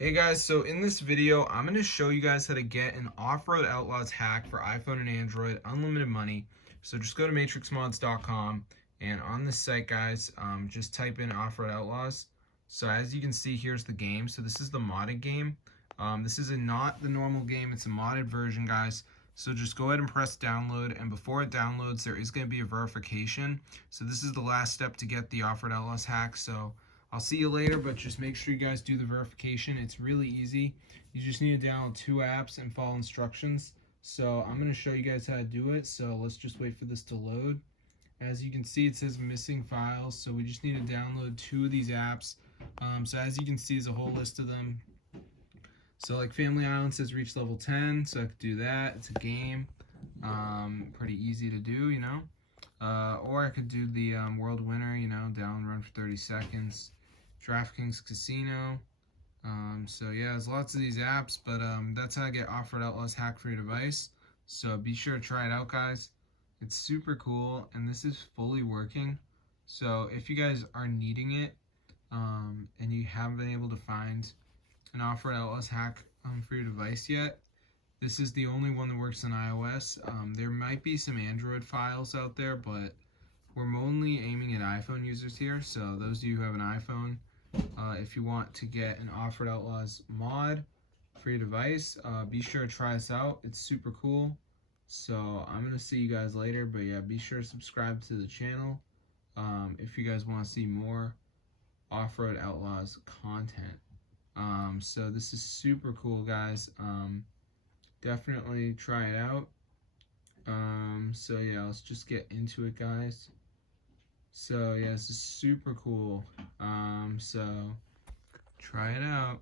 Hey guys, so in this video, I'm going to show you guys how to get an Offroad Outlaws hack for iPhone and Android, unlimited money. So just go to matrixmods.com, and on this site, guys, just type in Offroad Outlaws. So as you can see, here's the game. So this is the modded game. This is not the normal game, it's a modded version, guys. So just go ahead and press download, and before it downloads, there is going to be a verification. So this is the last step to get the Offroad Outlaws hack. So I'll see you later, but just make sure you guys do the verification. It's really easy. You just need to download 2 apps and follow instructions. So I'm going to show you guys how to do it. So let's just wait for this to load. As you can see, it says missing files. So we just need to download 2 of these apps. So as you can see, there's a whole list of them. So like Family Island says reach level 10. So I could do that. It's a game. Pretty easy to do, you know. Or I could do the World Winner, you know, down run for 30 seconds. DraftKings Casino. So yeah, there's lots of these apps, but that's how I get Offroad Outlaws hack for your device. So be sure to try it out, guys. It's super cool, and this is fully working. So if you guys are needing it, and you haven't been able to find an Offroad Outlaws hack for your device yet, this is the only one that works on iOS. There might be some Android files out there, but we're only aiming at iPhone users here. So those of you who have an iPhone, if you want to get an Offroad Outlaws mod for your device, be sure to try us out. It's super cool. So I'm going to see you guys later. But yeah, be sure to subscribe to the channel if you guys want to see more Offroad Outlaws content. So this is super cool, guys. Definitely try it out. So yeah, let's just get into it, guys. So yeah, this is super cool. So try it out.